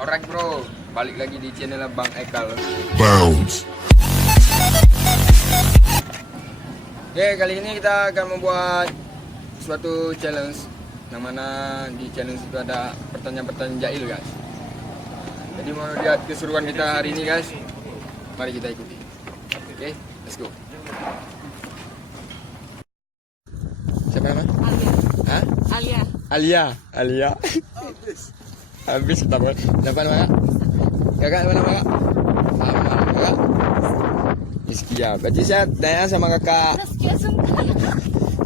Alright bro, balik lagi di channel Bang Ekal. Bounce. Oke, kali ini kita akan membuat suatu challenge yang mana di challenge itu ada pertanyaan-pertanyaan jahil guys. Jadi mau lihat keseruan kita hari ini guys, mari kita ikuti. Oke, let's go. Siapa nama? Alia. Hah? Alia. Alia. Habis kita buat. Siapa nama? Kakak nama kakak? Sama kakak? Iskia. Berarti saya tanya sama kakak. Saskia sumpah.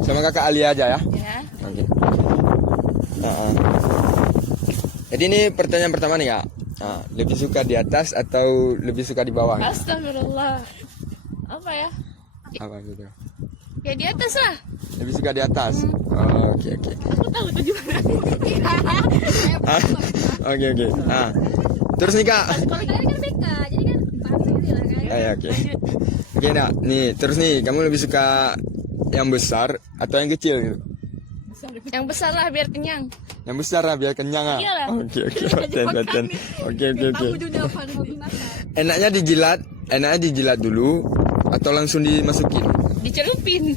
Sama kakak Alia aja ya? Ya. Oke. Jadi ini pertanyaan pertama nih kak. Lebih suka di atas atau lebih suka di bawah? Astagfirullah. Apa ya? Apa gitu? Ya di atas lah. Lebih suka di atas. Oh, oke. Aku tahu tujuan. Oke. Terus nih kak. Kalau kalian kan BK, jadi kan paham sendiri lah kan. Ya, oke. Oke nak. Nih terus nih kamu lebih suka yang besar atau yang kecil gitu? Yang besar lah biar kenyang. Yang besar lah biar kenyang ah. Iyalah. Oke. Paten. Oke. Enaknya dijilat dulu atau langsung dimasukin? Dicelupin.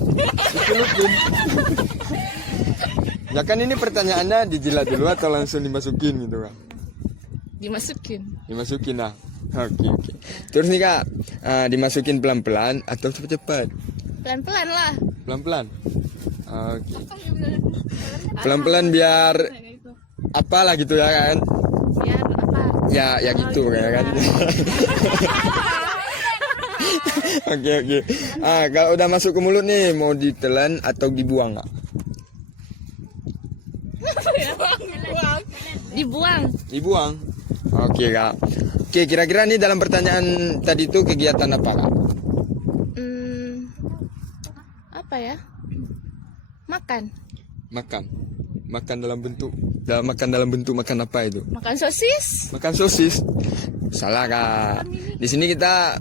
Ya kan ini pertanyaannya dijilat dulu atau langsung dimasukin gitu kan? Dimasukin lah. Oke. Terus nih kak, dimasukin pelan-pelan atau cepet-cepet? Pelan-pelan lah. Pelan-pelan. Oke. Pelan-pelan biar apalah gitu ya kan? Biar apa? Ya gitu ya kan. Oke. Kalau udah masuk ke mulut nih mau ditelan atau dibuang nggak? Dibuang. Oke kak. Oke, kira-kira nih dalam pertanyaan tadi itu kegiatan apa kak? Apa ya? Makan Makan dalam bentuk makan apa itu? Makan sosis. Makan sosis. Salah kak. Di sini kita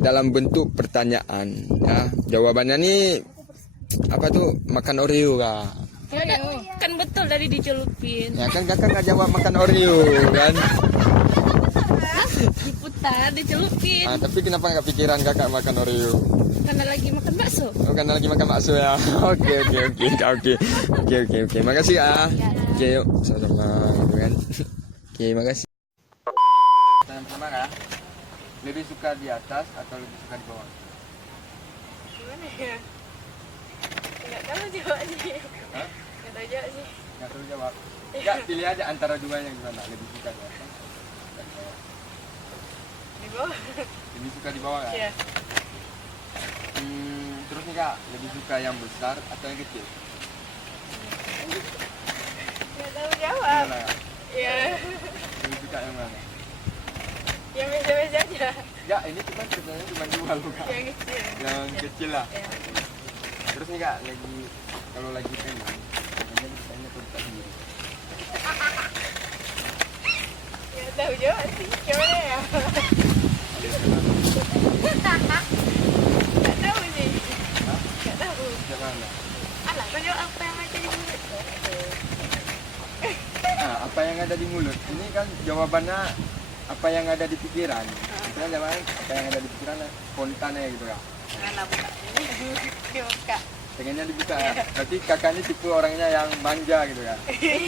dalam bentuk pertanyaan ya. Jawabannya nih apa tuh? Makan Oreo kak. Ya udah, kan betul dari dicelupin. Ya kan kakak nggak jawab makan Oreo kan? Diputar, dicelupin. Tapi kenapa nggak pikiran kakak makan Oreo? Karena lagi makan bakso. Oh, karena lagi makan bakso ya. Oke. Makasih ya. Oke, yuk sama-sama gitu kan. Oke, makasih. Pertanyaan pertama kak, lebih suka di atas atau lebih suka di bawah? Gimana ya? Nggak tahu jawabnya. Hah? Nggak tahu jawab sih. Nggak tahu jawab. Nggak, pilih aja antara dua yang gimana. Lebih suka di atas atau di bawah? Di bawah. Lebih suka di bawah kak? Iya. Terus nih kak, lebih suka yang besar atau yang kecil? Nggak tahu jawab. Gimana kak? Iya. Lebih suka yang mana? Yang biasa-biasa aja. Ya, ini cuma sebenarnya cuma dua loh kak. Yang kecil. Yang kecil lah. Ya. Terus nih kak, kalau lagi pengen, sebenarnya ditanya tuh tak sendiri. Nggak tahu jawab sih. Gimana ya? Nggak tahu sih. Hah? Nggak tahu. Gimana? Alah, kau jawab apa yang ada di mulut? Nah, apa yang ada di mulut? Ini kan jawabannya apa yang ada di pikiran. Itu kan jawabannya apa yang ada di pikiran spontan ya gitu kak. Mana buka? Dibuka. Pengennya dibuka ya. Berarti kakak ini tipe orangnya yang manja gitu kan. Iya.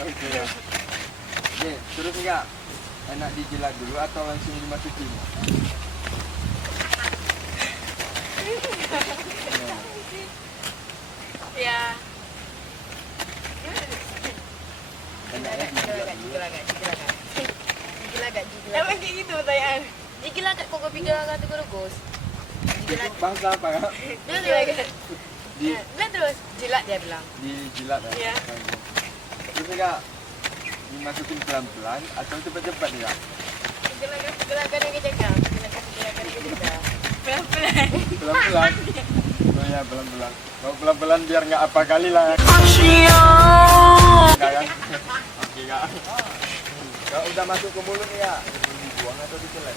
Oke. Oke, terus nih kak, enak dijilat dulu atau langsung dimasukin? Ya. Enaknya dijilat dulu. Emang kayak gitu pertanyaan. Jigil agak kok pikir agak tuh Gus. Itu bangsa apa kak? Dia terus jilat dia bilang. Dijilat ya? Iya. Oke. Terus nih kak, dimasukin pelan-pelan atau cepat-cepat nih kak? Gerakan yang kejengkang. Gerakan yang kejengkang. Pelan-pelan. Pelan-pelan. Oh ya pelan-pelan. Kalau pelan-pelan biar nggak apa kali lah. Kak kan? Oke kak. Kalau udah masuk ke mulut nih kak, dibuang atau ditelan?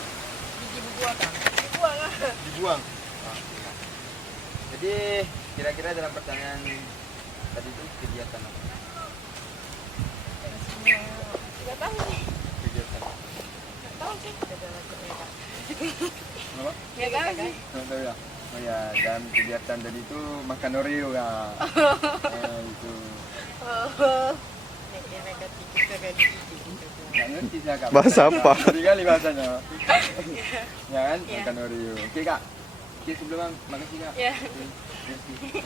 Dibuang kan? Dibuang lah. Dibuang. Oke, Kak. Jadi kira-kira dalam pertanyaan Tadi itu kegiatan apa? Nggak tahu sih. Kegiatan. Nggak tahu sih. Apa? Nggak tahu sih. Nggak tahu ya. Oh ya, dan kegiatan tadi itu makan Oreo ya. Itu. Oh. Yang negatif kagak gitu. Nggak ngerti saya kak. Bahasa apa? Ngerti kali bahasanya. Ya kan, Iya. makan Oreo. Oke kak. Oke sebelumnya, makasih kak. Ya. Oke, makasih.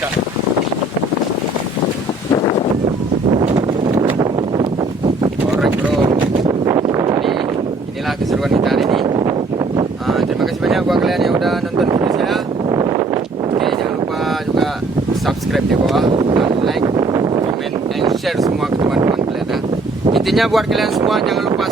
Kak, Alright bro, jadi inilah keseruan kita hari ini. Terima kasih banyak buat kalian yang udah nonton video saya. Oke, jangan lupa juga subscribe di bawah, dan like, comment, and share semua ke teman-teman kalian ya. Intinya buat kalian semua jangan lupa